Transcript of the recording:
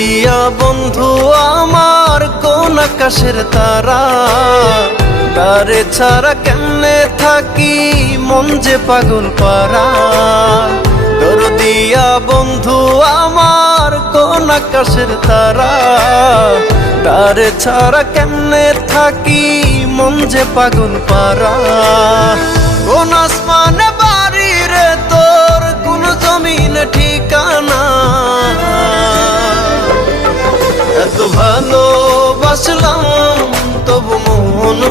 দরদিয়া বন্ধু আমার কোন আকাশের তারা, তারে ছাড়া কেমনে থাকি মন যে পাগল পারা। দরদিয়া বন্ধু আমার কোন আকাশের তারা, তারে ছাড়া কেমনে থাকি মন যে পাগল পারা। কোন আসমানে বাড়ি রে তোর, কোন জমিনে ঠিকানা, এত ভালোবাসলাম